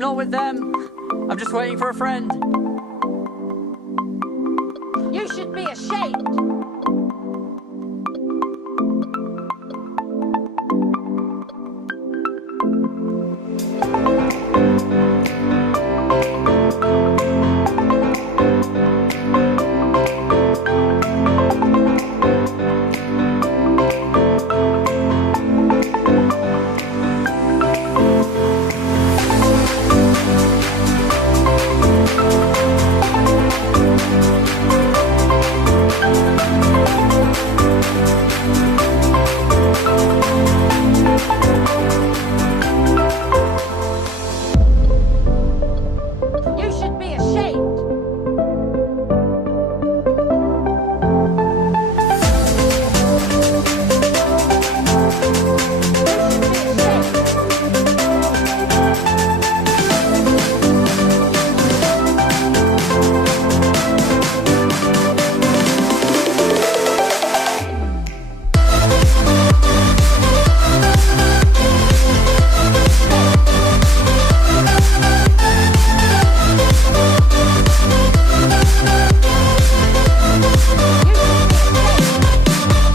I'm not with them. I'm just waiting for a friend. You should be ashamed. You should be ashamed.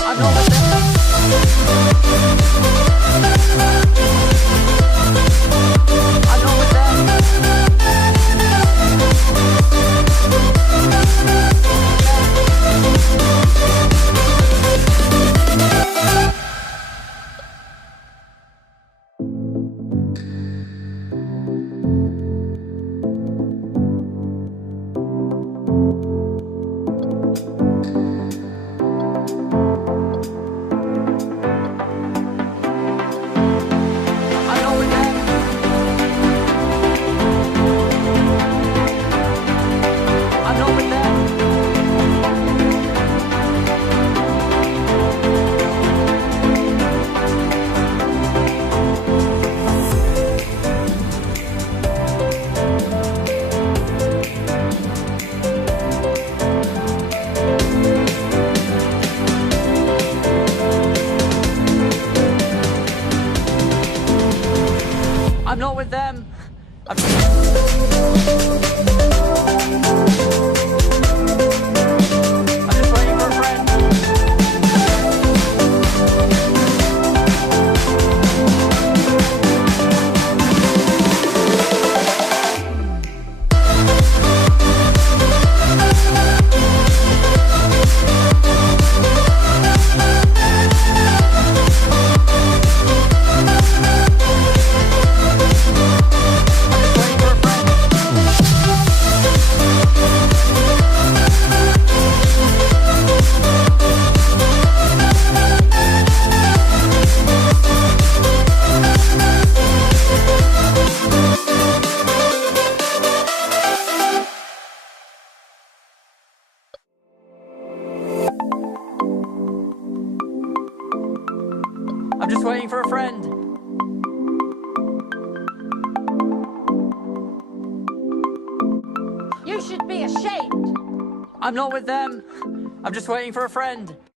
I'm not with them. I'm not with them. I'm not with them. I'm not with them. I'm not with them. I'm just waiting for a friend. I'm just waiting for a friend. I'm just waiting for a friend. You should be ashamed. I'm not with them. I'm just waiting for a friend.